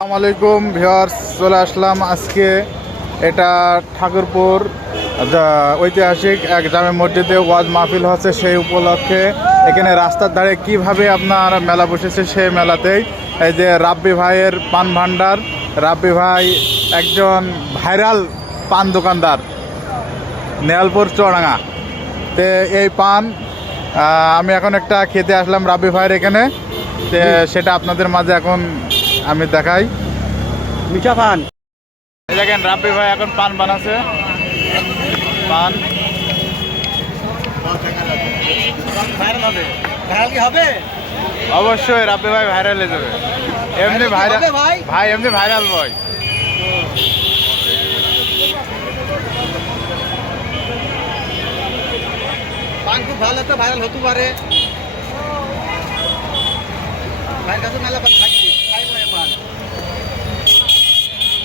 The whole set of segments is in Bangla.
আসসালামু আলাইকুম ভিউয়ার্স, চলে আসলাম আজকে এটা ঠাকুরপুর ঐতিহাসিক এক জামে মসজিদে ওয়াজ মাহফিল হচ্ছে। সেই উপলক্ষে এখানে রাস্তার ধারে কিভাবে আপনার মেলা বসেছে সেই মেলাতেই এই যে রাব্বি ভাইয়ের পান ভান্ডার। রাব্বি ভাই একজন ভাইরাল পান দোকানদার নেয়ালপুর চুয়াডাঙ্গা। তে এই পান আমি এখন একটা খেতে আসলাম রাব্বি ভাইয়ের এখানে, তে সেটা আপনাদের মাঝে এখন আমি দেখাই। মিঠা পান দেখেন রাব্বি ভাই এখন পান বানাচ্ছে। পান ভাইরাল হবে। ভাইরাল কি হবে? অবশ্যই রাব্বি ভাই ভাইরাল হয়ে যাবে। এমনি ভাইরাল ভাই, এমনি ভাইরাল বয়। পান খুব ভালো তো ভাইরাল হতে পারে। ভাইয়ের কাছে মেলা পান খাচ্ছি, খাইব না পান।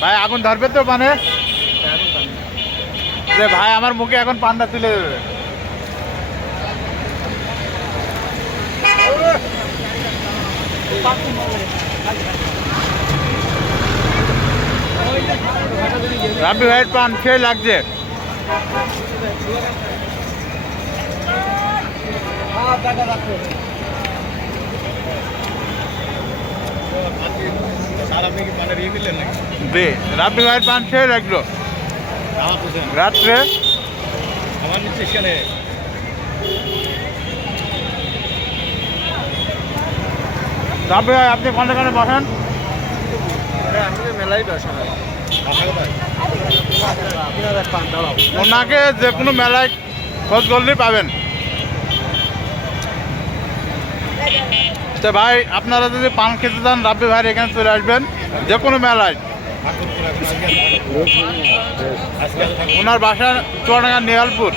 ভাই আগুন ধরবে তো পানে? যে ভাই আমার মুখে এখন পানটা তুলে দেবে। রাব্বি ভাইয়ের পান খেয়ে লাগছে। রাব্বি ভাইয়ের পান খেয়ে লাগলো রাত্রে। রাব্বি ভাই আপনি কোনটা কোনে বসেন? মেলাই বসে ওনাকে যে কোনো মেলায় খোঁজ করলেই পাবেন। তো ভাই আপনারা যদি পান খেতে চান রাব্বি ভাইয়ের এখানে চলে আসবেন যে কোনো মেলায়। ওনার বাসা চুয়াডাঙ্গা নেয়ালপুর।